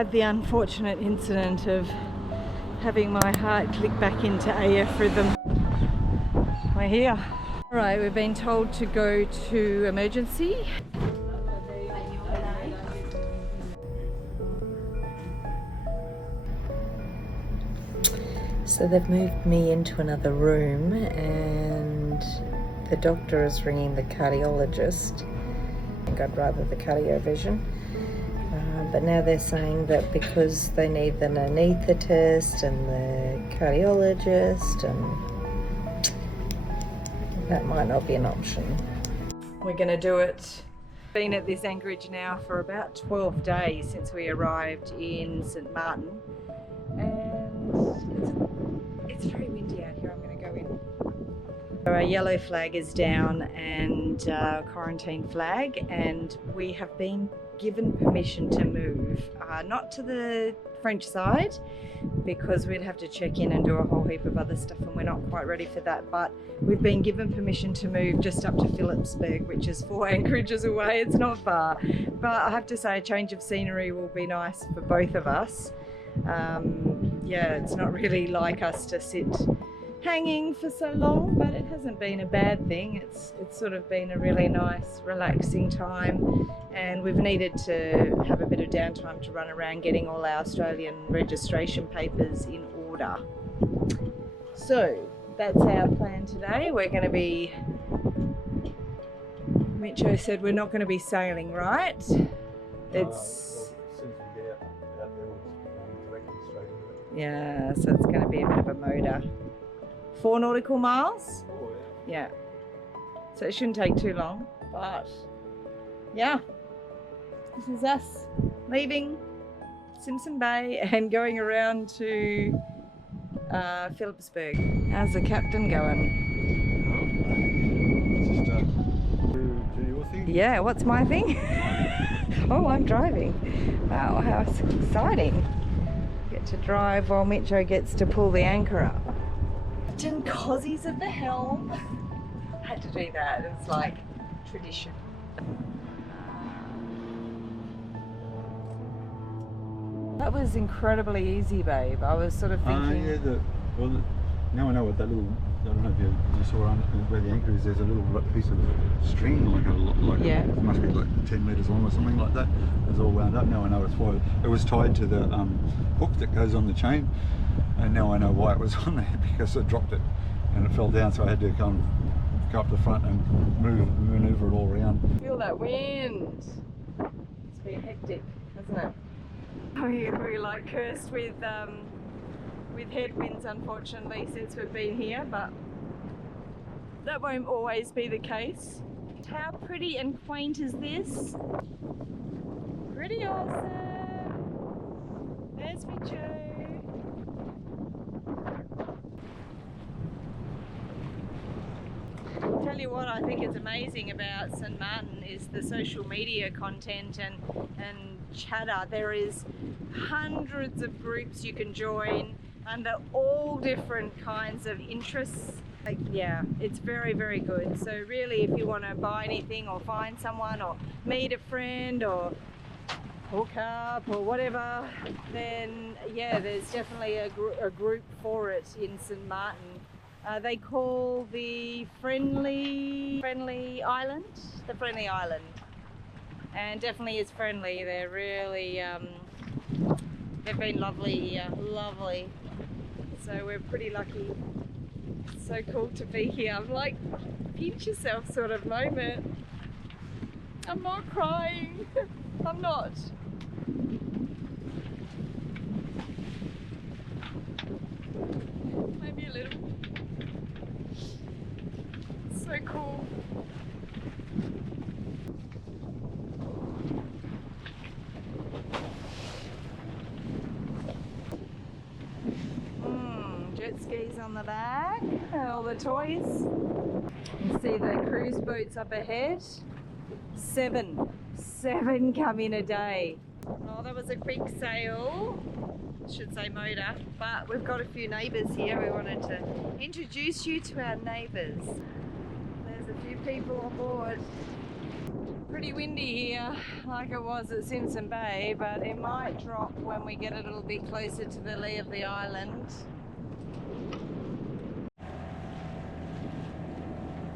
Had the unfortunate incident of having my heart click back into AF rhythm. We're here. All right, we've been told to go to emergency. So they've moved me into another room and the doctor is ringing the cardiologist. I think I'd rather the cardioversion. But now they're saying that because they need the anaesthetist and the cardiologist, and that might not be an option. We're going to do it. Been at this anchorage now for about 12 days since we arrived in Sint Maarten, and it's very windy out here. I'm going to go in. So our yellow flag is down and quarantine flag, and we have been given permission to move, not to the French side because we'd have to check in and do a whole heap of other stuff and we're not quite ready for that, but we've been given permission to move just up to Philipsburg, which is 4 anchorages away. It's not far, but I have to say a change of scenery will be nice for both of us. Yeah, it's not really like us to sit hanging for so long, but it hasn't been a bad thing. It's sort of been a really nice, relaxing time, and we've needed to have a bit of downtime to run around getting all our Australian registration papers in order. So that's our plan today. We're going to be, Micho said we're not going to be sailing, right? It's yeah, so it's going to be a bit of a motor. 4 nautical miles? Oh, yeah. So it shouldn't take too long, but yeah, this is us leaving Simpson Bay and going around to Philipsburg. How's the captain going? Do your thing? Yeah, what's my thing? Oh, I'm driving. Wow, how exciting. Get to drive while Micho gets to pull the anchor up. Captain Cozzies at the helm. I had to do that. It's like tradition. That was incredibly easy, babe. I was sort of thinking. Yeah, now I know what that little. I don't know if you saw where the anchor is. There's a little piece of string, like yeah. It must be like 10 metres long or something like that. It's all wound up. Now I know it's why it was tied to the hook that goes on the chain. And now I know why it was on there, because I dropped it and it fell down, so I had to go up the front and manoeuvre it all around. Feel that wind. It's been hectic, hasn't it? We're like cursed with headwinds, unfortunately, since we've been here, but that won't always be the case. How pretty and quaint is this? Pretty awesome. There's Micho. Tell you what I think is amazing about Sint Maarten is the social media content and chatter. There is hundreds of groups you can join under all different kinds of interests. Like, yeah, it's very, very good. So really, if you want to buy anything or find someone or meet a friend or hook up or whatever, then yeah, there's definitely a group for it in Sint Maarten. They call the friendly island, the friendly island, and definitely is friendly. They're really, they've been lovely, lovely. So we're pretty lucky. It's so cool to be here. I'm like, pinch yourself sort of moment. I'm not crying. I'm not. Maybe a little. So cool. Jet skis on the back, all the toys. You see the cruise boats up ahead. Seven come in a day. Oh, that was a quick sail. Should say motor, but we've got a few neighbours here. We wanted to introduce you to our neighbours. There's a few people on board. Pretty windy here, like it was at Simpson Bay, but it might drop when we get a little bit closer to the lee of the island.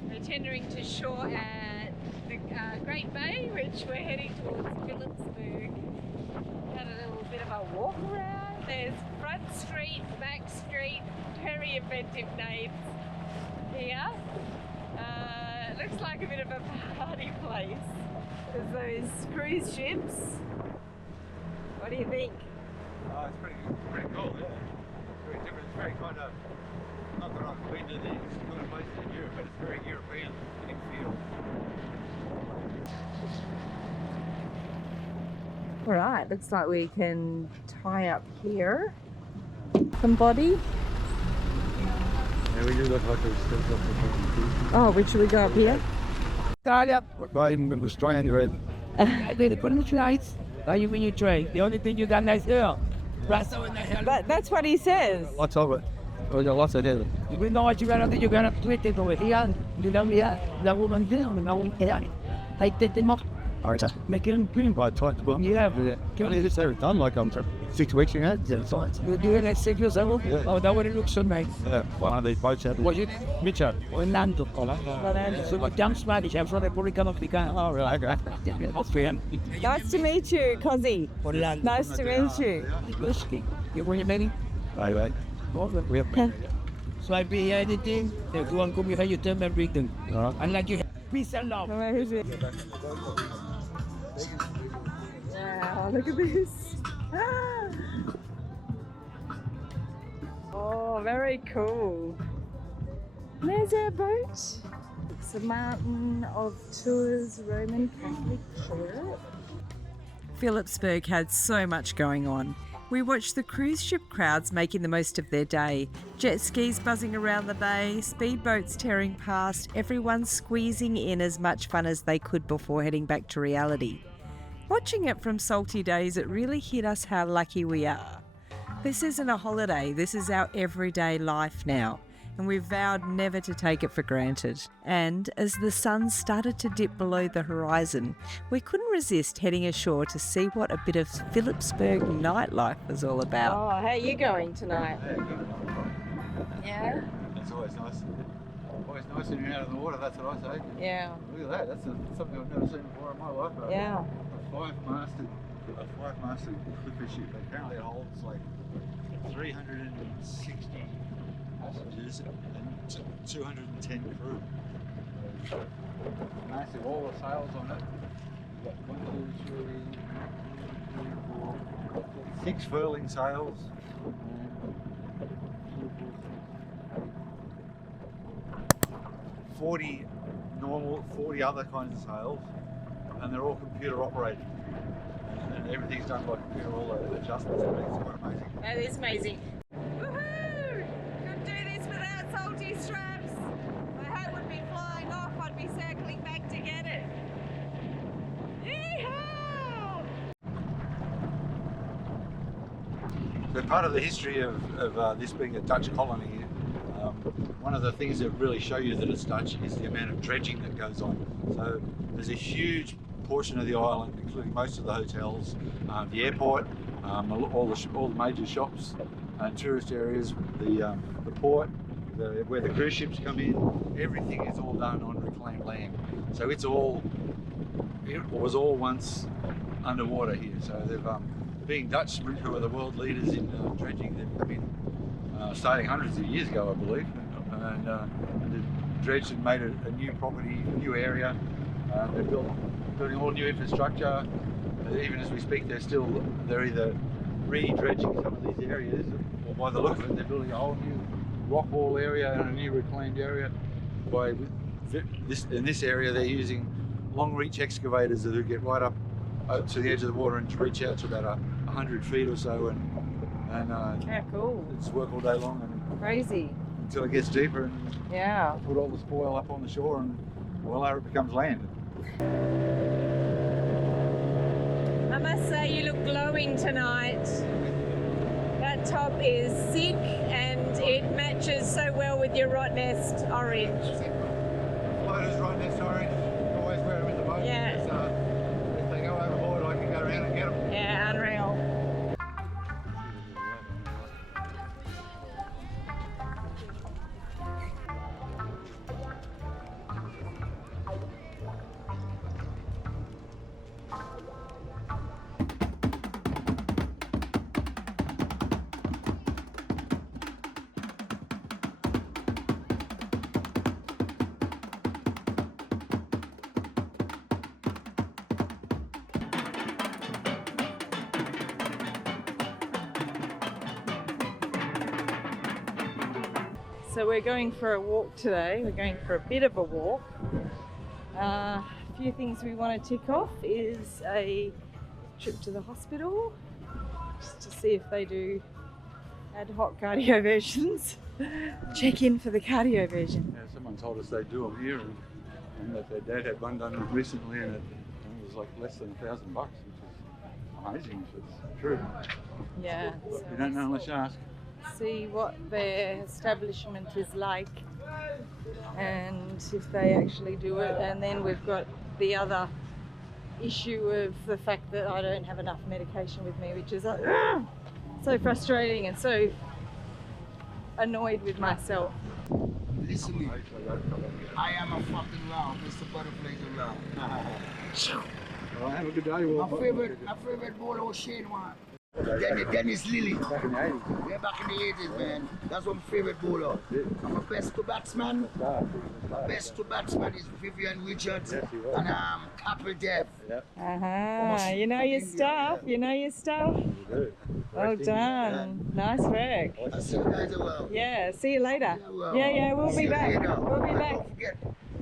We're tendering to shore at the Great Bay, which we're heading towards Philipsburg. Had a little bit of a walk around. There's Front Street, Back Street, very inventive names here. Looks like a bit of a party place. There's those cruise ships. What do you think? Oh, it's pretty cool, yeah. It's very different. It's very kind of, not that I've been to these kind of places in Europe, but it's very European in feel. Alright, looks like we can tie up here. Somebody. Yeah, we do look like we're still got the fucking cruise. Oh, which should we go up here? Start up. We're Australian, right? They put in the flights. You when you trade. The only thing you got nice here. Russell in the hell. That's what he says. Lots of it. There's lots of it. We know what you're gonna tweet it over here. You know me, the woman there, and the woman here. I did them up. Alright, Make it green. by tight. Well, Yeah, can I just have it done like I'm 6 weeks ago? you're doing it 6 years old. Yeah. Oh, that would it look so nice. Yeah, one of these boats had What you Mitcho. Orlando. So we jump Spanish. I'm sorry, probably come up the car. Oh, really? Okay. Nice to meet you, Cozzy. Orlando. Nice to meet you. Whiskey. You want your money? Hey, we have So I be editing. If you want to come here, you tell me everything. Alright. And like you, peace and love. Wow, look at this. Ah. Oh, very cool. There's our boat. St Maarten of Tours Roman Catholic Church. Philipsburg had so much going on. We watched the cruise ship crowds making the most of their day. Jet skis buzzing around the bay, speedboats tearing past, everyone squeezing in as much fun as they could before heading back to reality. Watching it from Salty Days, it really hit us how lucky we are. This isn't a holiday, this is our everyday life now, and we've vowed never to take it for granted. And as the sun started to dip below the horizon, we couldn't resist heading ashore to see what a bit of Philipsburg nightlife was all about. Oh, how are you going tonight? Yeah? It's always nice. Always nice when you're out of the water, that's what I say. Yeah. Look at that, that's something I've never seen before in my life. Yeah. A five-masted clipper ship. Apparently it holds like 360 passengers and 210 crew. Massive, all the sails on it. You've got 1, 2, 3, 4, 6 furling sails. 40 normal, 40 other kinds of sails, and they're all computer operated. And everything's done by computer, all the adjustments and everything's quite amazing. That is amazing. Woohoo! Couldn't do this without salty straps. My hat would be flying off, I'd be circling back to get it. Yeehaw! So part of the history of this being a Dutch colony, one of the things that really show you that it's Dutch is the amount of dredging that goes on. So there's a huge portion of the island, including most of the hotels, the airport, all the major shops and tourist areas, the port, where the cruise ships come in. Everything is all done on reclaimed land. So it was all once underwater here. So they've, being Dutch, who are the world leaders in dredging, they've come in starting hundreds of years ago, I believe, and they've dredged and made a new property, a new area. They're building all new infrastructure. Even as we speak, they're either re-dredging some of these areas, or by the look of it, they're building a whole new rock wall area and a new reclaimed area. In this area, they're using long reach excavators that get right up to the edge of the water and reach out to about 100 feet or so, and Yeah, cool. it's work all day long and Crazy. until it gets deeper and Yeah. put all the spoil up on the shore, and well, it becomes land. I must say you look glowing tonight. That top is sick and it matches so well with your rot nest orange. Floaters right next to orange, always wear them in the boat. Yeah. So we're going for a walk today. We're going for a bit of a walk. A few things we want to tick off is a trip to the hospital, just to see if they do ad hoc cardioversions. Check in for the cardioversion. Yeah, someone told us they do them here, and that their dad had one done recently, and it was like less than $1,000, which is amazing if it's true. Yeah. But you don't know unless you ask. See what their establishment is like and if they actually do it. And then we've got the other issue of the fact that I don't have enough medication with me, which is so frustrating and so annoyed with myself. Listen to me. I am a fucking law. Mr. Butterfly's a law. Well, have a good day. My favorite bowl of Shane one. Dennis Lilly. Back in the 80s. Yeah, back in the 80s, man. That's my favorite bowler. And my best two batsman. My best two batsman is Vivian Richards and Capel Dev. You know your stuff. You know your stuff. Well done. Nice work. I see you guys as well. Yeah, see you later. well. Yeah, we'll be back. We'll be Don't back. forget,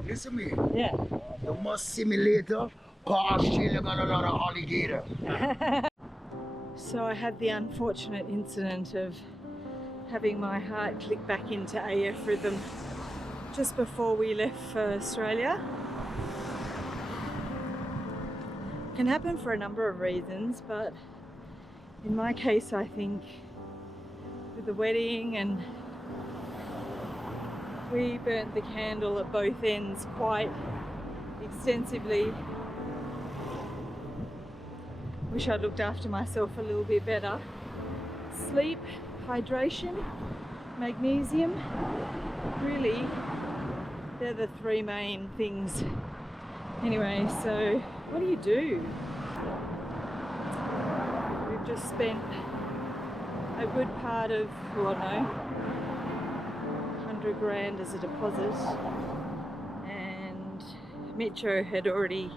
listen to me. Yeah. You must see me later, cause Australia got a lot of alligator. So I had the unfortunate incident of having my heart click back into AF rhythm just before we left for Australia. It can happen for a number of reasons, but in my case I think with the wedding, and we burnt the candle at both ends quite extensively. Wish I'd looked after myself a little bit better. Sleep, hydration, magnesium, really, they're the three main things. Anyway, so what do you do? We've just spent a good part of, well, I don't know, 100 grand as a deposit, and Mitcho had already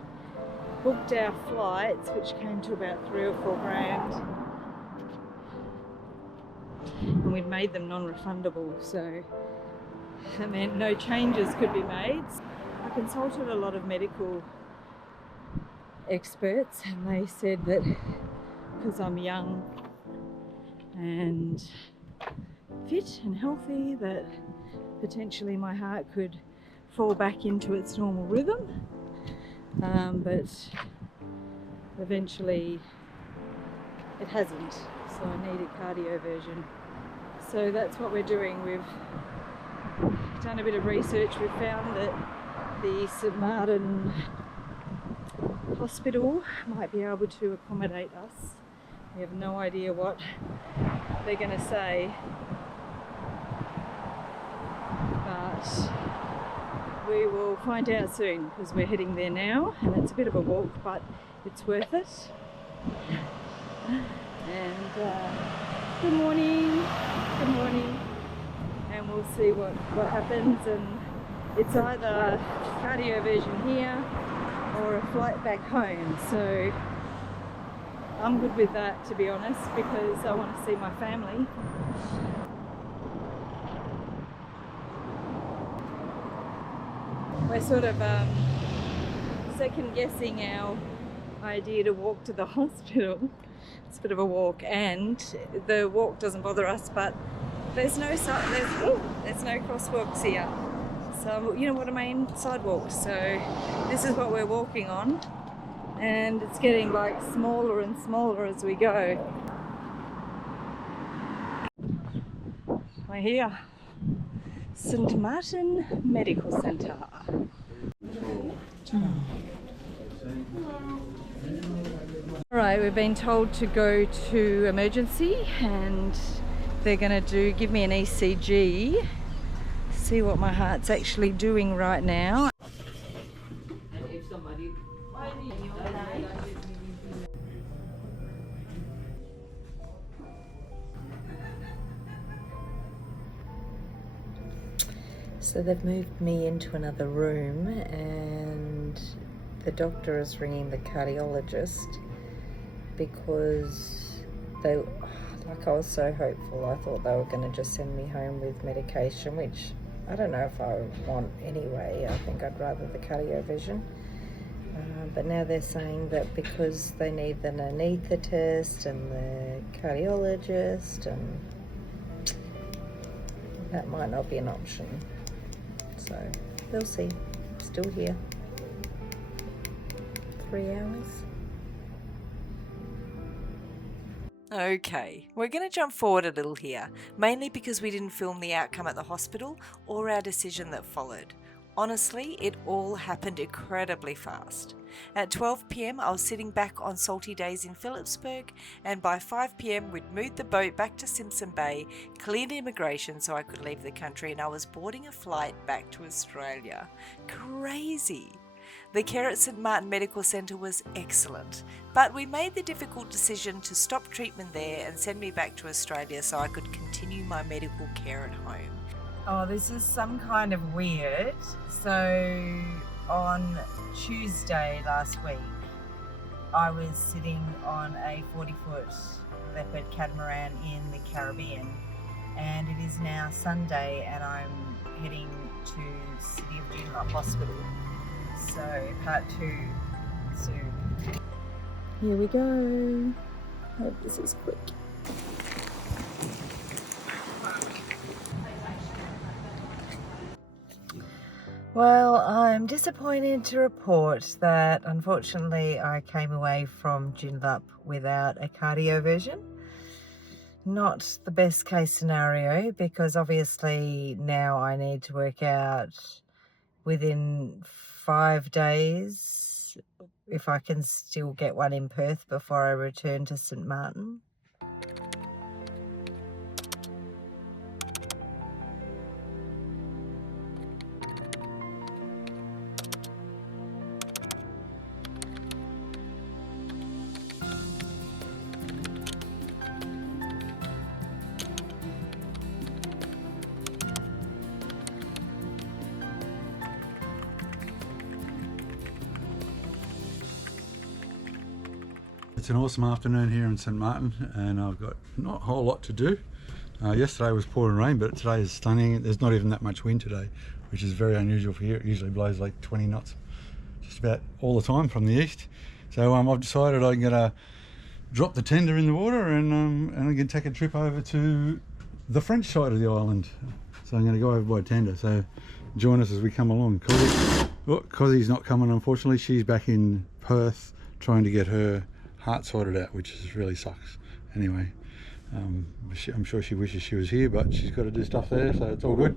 booked our flights, which came to about 3 or 4 grand, and we'd made them non-refundable, so that meant no changes could be made. I consulted a lot of medical experts, and they said that because I'm young and fit and healthy, that potentially my heart could fall back into its normal rhythm. But eventually it hasn't, so I needed cardioversion. So that's what we're doing. We've done a bit of research. We've found that the Sint Maarten Hospital might be able to accommodate us. We have no idea what they're going to say, but we will find out soon, because we're heading there now, and it's a bit of a walk, but it's worth it. And good morning, and we'll see what happens. And it's either cardioversion here or a flight back home, so I'm good with that, to be honest, because I want to see my family. We're sort of second guessing our idea to walk to the hospital. It's a bit of a walk, and the walk doesn't bother us, but there's no crosswalks here. So you know what I mean, sidewalks. So this is what we're walking on, and it's getting like smaller and smaller as we go. We're here. Sint Maarten Medical Centre. Alright, we've been told to go to emergency, and they're going to give me an ECG, see what my heart's actually doing right now. So they've moved me into another room, and the doctor is ringing the cardiologist because Like, I was so hopeful. I thought they were going to just send me home with medication, which I don't know if I want anyway. I think I'd rather the cardioversion. But now they're saying that because they need the anaesthetist and the cardiologist, and that might not be an option. So we'll see. Still here. 3 hours. Okay, we're going to jump forward a little here, mainly because we didn't film the outcome at the hospital or our decision that followed. Honestly, it all happened incredibly fast. At 12 PM I was sitting back on Salty Days in Philipsburg, and by 5 PM we'd moved the boat back to Simpson Bay, cleared immigration so I could leave the country, and I was boarding a flight back to Australia. Crazy! The care at St Maarten Medical Centre was excellent, but we made the difficult decision to stop treatment there and send me back to Australia so I could continue my medical care at home. Oh, this is some kind of weird. So on Tuesday last week, I was sitting on a 40-foot leopard catamaran in the Caribbean, and it is now Sunday and I'm heading to City of Reunited Hospital. So part 2 soon. Here we go. Hope this is quick. Well, I'm disappointed to report that unfortunately I came away from Joondalup without a cardioversion. Not the best case scenario, because obviously now I need to work out within 5 days if I can still get one in Perth before I return to St Maarten. It's an awesome afternoon here in St Maarten, and I've got not a whole lot to do. Yesterday was pouring rain, but today is stunning. There's not even that much wind today, which is very unusual for here. It usually blows like 20 knots just about all the time from the east. So I've decided I'm going to drop the tender in the water, and I'm going to take a trip over to the French side of the island. So I'm going to go over by tender. So join us as we come along. Cozzie's not coming, unfortunately. She's back in Perth trying to get her heart sorted out, which is really sucks. Anyway, I'm sure she wishes she was here, but she's got to do stuff there, so it's all good.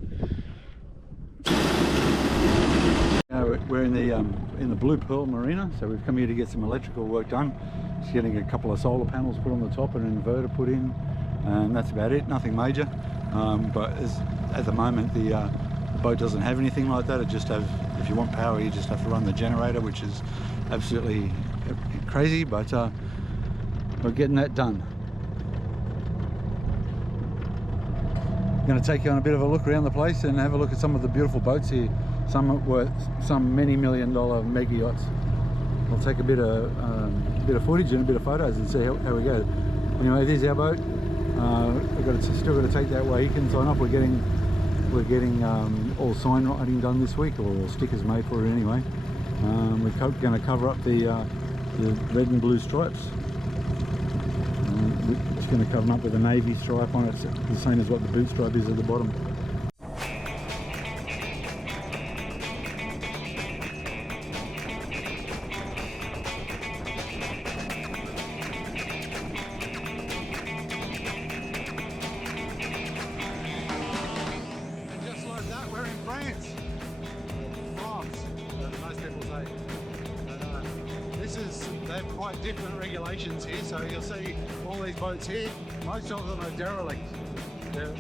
We're in the Blue Pearl Marina, so we've come here to get some electrical work done. Just getting a couple of solar panels put on the top and an inverter put in, and that's about it. Nothing major. But at the moment the boat doesn't have anything like that. It just if you want power, you just have to run the generator, which is absolutely crazy, but we're getting that done. I'm going to take you on a bit of a look around the place and have a look at some of the beautiful boats here. Some worth some many $million-dollar mega yachts. I'll take a bit of footage and a bit of photos and see how we go. Anyway, there's our boat. Still got to take that Wahican sign off. We're getting all sign writing done this week, or all stickers made for it anyway. We're going to cover up the red and blue stripes. It's going to cover them up with a navy stripe on it, the same as what the boot stripe is at the bottom. And just like that, we're in France. Most people say. They have quite different regulations here, so you'll see all these boats here. Most of them are derelict. A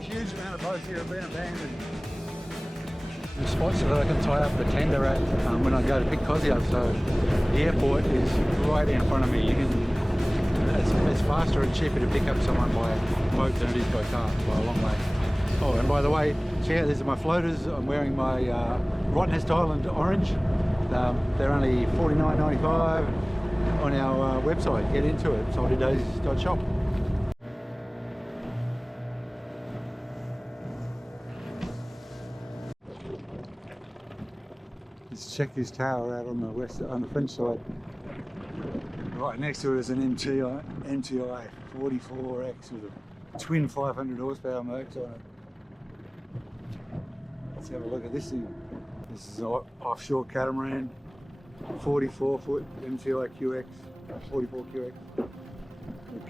huge amount of boats here have been abandoned. The spots that I can tie up the tender at when I go to pick Cozzy up, so the airport is right in front of me. It's faster and cheaper to pick up someone by boat than it is by car, by a long way. Oh, and by the way, check out, these are my floaters. I'm wearing my Rottnest Island orange. They're only $49.95 on our website. Get into it, SaltyDays.Shop. check this tower out on the French side. Right next to it is an MTI 44X with a twin 500 horsepower Mercs on it. Let's have a look at this thing. This is an offshore catamaran, 44 foot MTI QX, 44 QX. The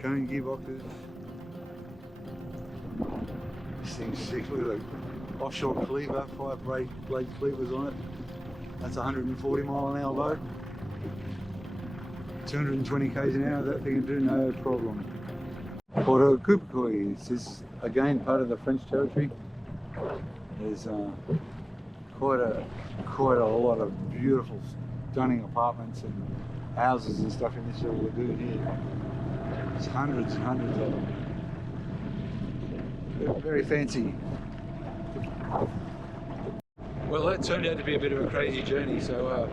cone gearboxes. This thing's sick. Look at the offshore cleaver, 5 blade cleavers on it. That's a 140 mile an hour boat. 220 k's an hour, that thing can do no problem. Porto Coupcoy, this is again part of the French territory. There's quite a lot of beautiful, stunning apartments and houses and stuff in this little lagoon here. There's hundreds and hundreds of them. They're very fancy. Well, that turned out to be a bit of a crazy journey, so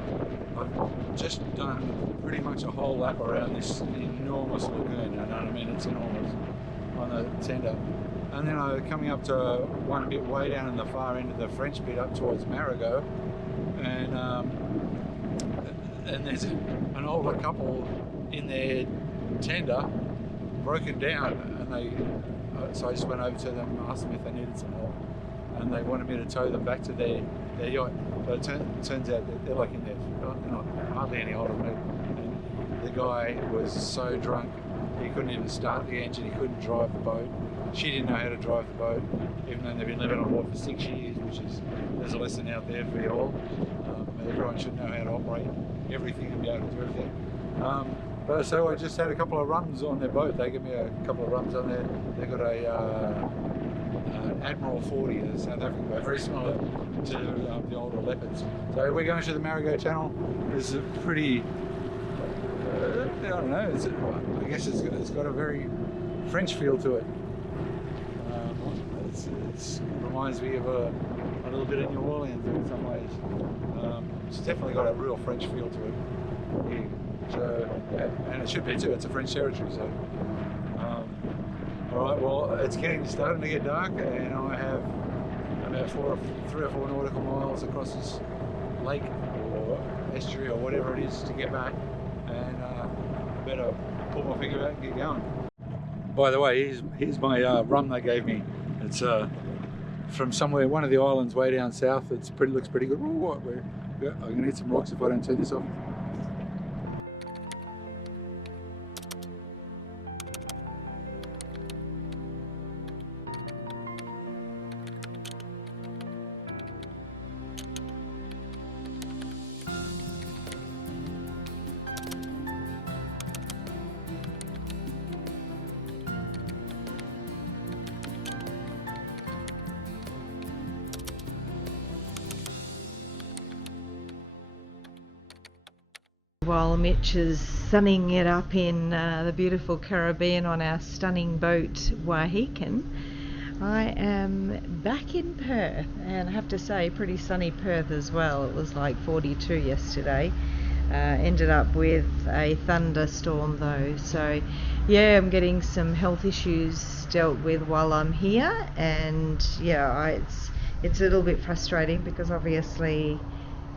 I've just done pretty much a whole lap around this enormous lagoon, and I mean it's enormous, on the tender. And then I'm coming up to one bit way down in the far end of the French bit up towards Marigot, and there's an older couple in their tender, broken down, and so I just went over to them and asked them if they needed some help, and they wanted me to tow them back to their yacht. But it turns out that they're like in there, they're not hardly any older than me. And the guy was so drunk he couldn't even start the engine, he couldn't drive the boat. She didn't know how to drive the boat, even though they've been living on board for 6 years, which is, there's a lesson out there for you all. Everyone should know how to operate everything and be able to do everything. But so I just had a couple of runs on their boat. They gave me a couple of runs on there. They got an Admiral 40, a South African boat, very similar to the older Leopards. So we're going to the Marigot Channel. It's a pretty, I don't know, I guess it's got a very French feel to it. It reminds me of a little bit of New Orleans in some ways. It's definitely got a real French feel to it here. So, and it should be too, it's a French territory. So, alright, well, it's starting to get dark, and I have about 3 or 4 nautical miles across this lake or estuary or whatever it is to get back, and I better pull my finger out and get going. By the way, here's my rum they gave me. It's from somewhere, one of the islands way down south. Looks pretty good. Ooh, I'm gonna hit some rocks if I don't turn this off. While Mitch is sunning it up in the beautiful Caribbean on our stunning boat Wahican, I am back in Perth, and I have to say pretty sunny Perth as well. It was like 42 yesterday. Ended up with a thunderstorm though, so yeah, I'm getting some health issues dealt with while I'm here, and yeah, it's a little bit frustrating because obviously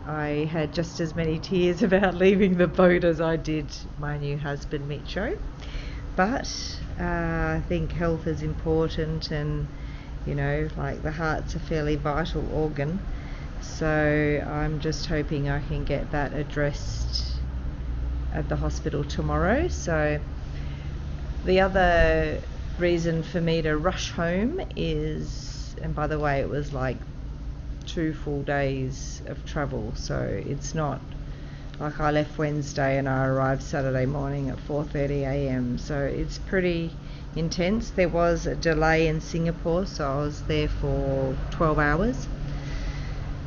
I had just as many tears about leaving the boat as I did my new husband Micho, but I think health is important, and you know, like the heart's a fairly vital organ, so I'm just hoping I can get that addressed at the hospital tomorrow. So the other reason for me to rush home is, and by the way, it was like 2 full days of travel, so it's not like I left Wednesday and I arrived Saturday morning at 4:30 a.m. so it's pretty intense. There was a delay in Singapore, so I was there for 12 hours.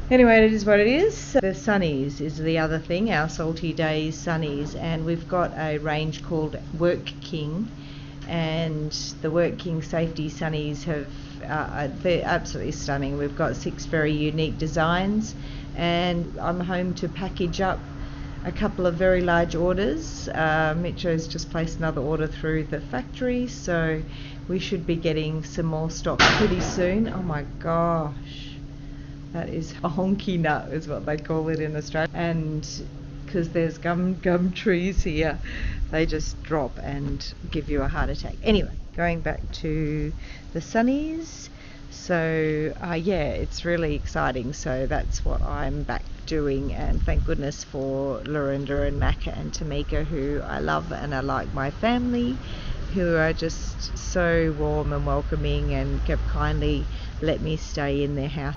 Anyway, it is what it is. The sunnies is the other thing, our Salty Days sunnies, and we've got a range called Work King, and the Work King safety sunnies they're absolutely stunning. We've got 6 very unique designs, and I'm home to package up a couple of very large orders. Mitcho's just placed another order through the factory, so we should be getting some more stock pretty soon. Oh my gosh, That is a honky nut is what they call it in Australia. And because there's gum trees here, they just drop and give you a heart attack. Anyway, going back to the sunnies. So yeah, it's really exciting. So that's what I'm back doing, and thank goodness for Lorinda and Macca and Tamika, who I love and are like my family, who are just so warm and welcoming and kept kindly let me stay in their house.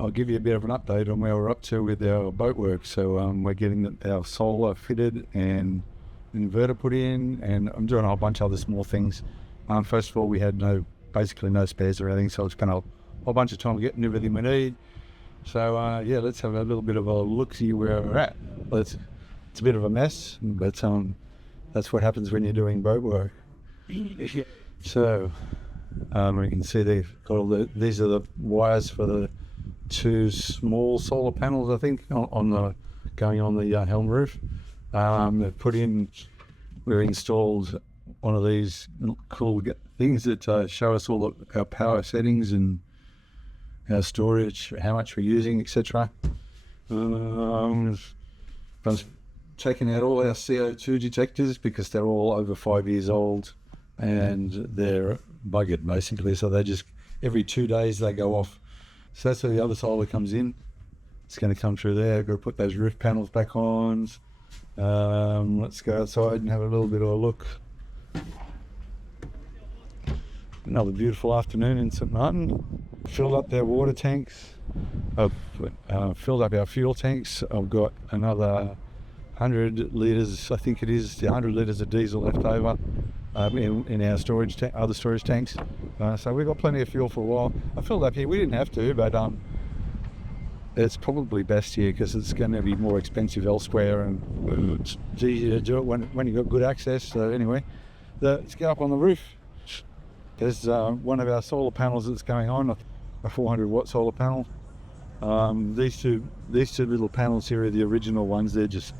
I'll give you a bit of an update on where we're up to with our boat work. So we're getting our solar fitted and inverter put in, and I'm doing a whole bunch of other small things. First of all, we had basically no spares or anything, so I spent a whole bunch of time getting everything we need. So yeah, let's have a little bit of a look-see where we're at. It's a bit of a mess, but that's what happens when you're doing boat work. So we can see they've got these are the wires for the 2 small solar panels, I think, going on the helm roof. We've installed one of these cool things that show us all our power settings and our storage, how much we're using, etc. I've taken out all our CO2 detectors because they're all over 5 years old and they're buggered basically, so they just every 2 days they go off. So that's where the other solar comes in. It's going to come through there. Got to put those roof panels back on. Let's go outside and have a little bit of a look. Another beautiful afternoon in St Maarten. Filled up their water tanks. I've filled up our fuel tanks. I've got another 100 litres, I think it is, 100 litres of diesel left over in our other storage tanks. So we've got plenty of fuel for a while. I filled up here. We didn't have to, but it's probably best here because it's going to be more expensive elsewhere, and it's easier to do it when you've got good access. So anyway, let's go up on the roof. There's one of our solar panels that's going on, a 400 watt solar panel. These two little panels here are the original ones. They're just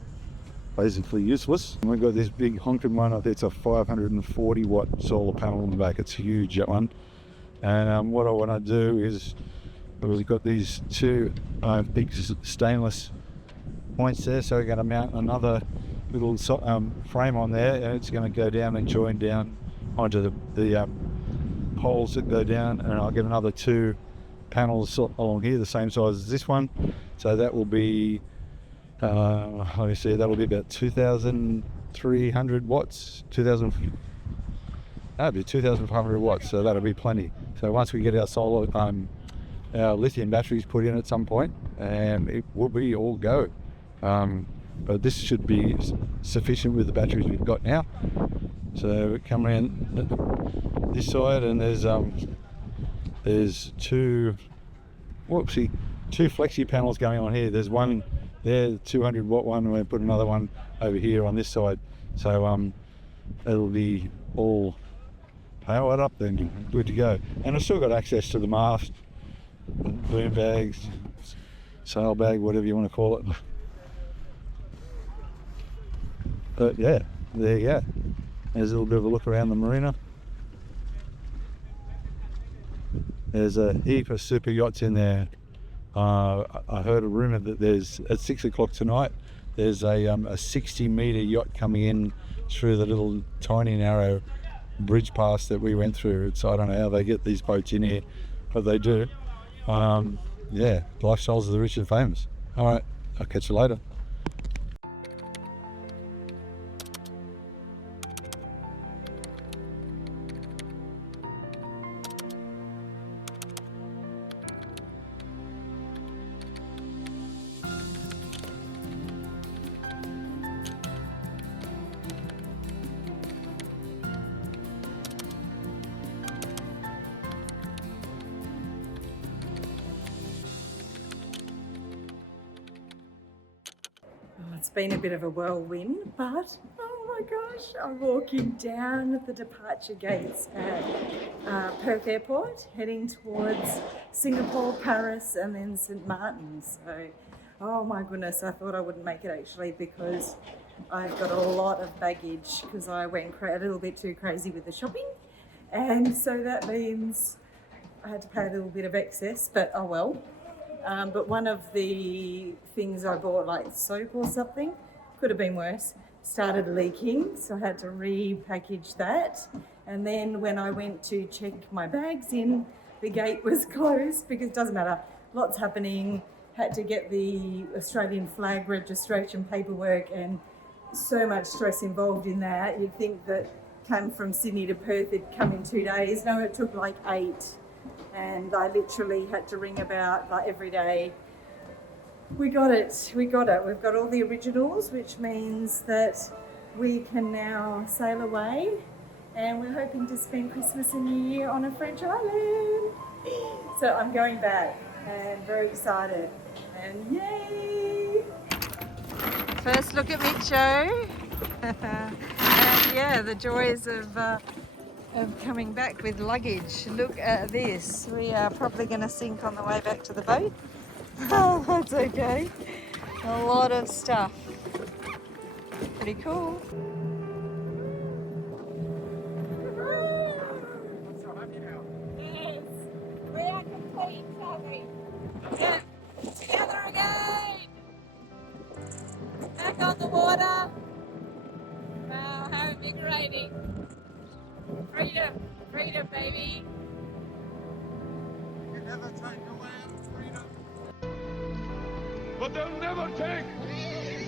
basically useless. And we've got this big honking one. I think it's a 540 watt solar panel in the back. It's huge, that one. And what I want to do is we've got these 2 big stainless points there, so we're going to mount another little frame on there, and it's going to go down and join down onto the poles that go down, and I'll get another 2 panels along here the same size as this one. So that will be let me see, that'll be about 2,300 watts, that'll be 2,500 watts, so that'll be plenty. So once we get our solar, our lithium batteries put in at some point, and it will be all go. But this should be sufficient with the batteries we've got now. So we come around this side, and there's 2 flexi panels going on here. There's one there, the 200 watt one, and we'll put another one over here on this side. So it'll be all powered up then, good to go. And I've still got access to the mast, boom bags, sail bag, whatever you want to call it. But yeah, there you go. There's a little bit of a look around the marina. There's a heap of super yachts in there. I heard a rumour that there's, at 6 o'clock tonight, there's a 60 metre yacht coming in through the little tiny narrow bridge pass that we went through. So I don't know how they get these boats in here, but they do. Yeah, lifestyles of the rich and famous. All right, I'll catch you later. It's been a bit of a whirlwind, but oh my gosh, I'm walking down the departure gates at Perth Airport, heading towards Singapore, Paris, and then Sint Maarten. So, oh my goodness, I thought I wouldn't make it actually because I've got a lot of baggage because I went a little bit too crazy with the shopping. And so that means I had to pay a little bit of excess, but oh well. But one of the things I bought, like soap or something, could have been worse, started leaking, so I had to repackage that. And then when I went to check my bags in, the gate was closed because it doesn't matter, lots happening, had to get the Australian flag registration paperwork and so much stress involved in that. You'd think that came from Sydney to Perth, it'd come in 2 days. No, it took like 8. And I literally had to ring about like every day. We got it. We've got all the originals, which means that we can now sail away. And we're hoping to spend Christmas and New Year on a French island. So I'm going back and very excited. And yay! First look at Mitcho. And yeah, the joys of coming back with luggage. Look at this. We are probably going to sink on the way back to the boat. Oh, that's okay. A lot of stuff. Pretty cool. Yes, we are complete, Sally. Yeah, together again. Back on the water. Wow, how invigorating. Freedom, freedom, baby. You never take away our freedom. But they'll never take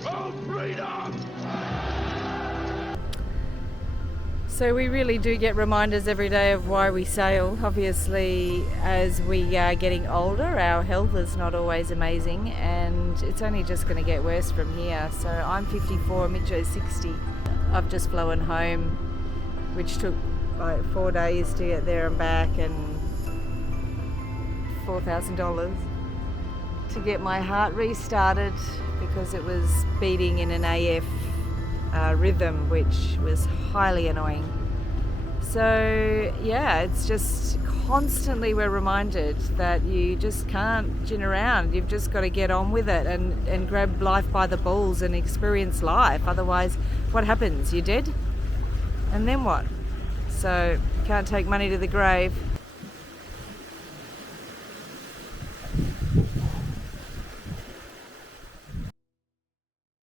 our freedom! So we really do get reminders every day of why we sail. Obviously, as we are getting older, our health is not always amazing, and it's only just going to get worse from here. So I'm 54, Mitcho's 60. I've just flown home, which took like 4 days to get there and back, and $4,000 to get my heart restarted because it was beating in an AF rhythm, which was highly annoying. So yeah, it's just constantly we're reminded that you just can't gin around. You've just got to get on with it and grab life by the balls and experience life. Otherwise, what happens? You're dead, and then what? So can't take money to the grave.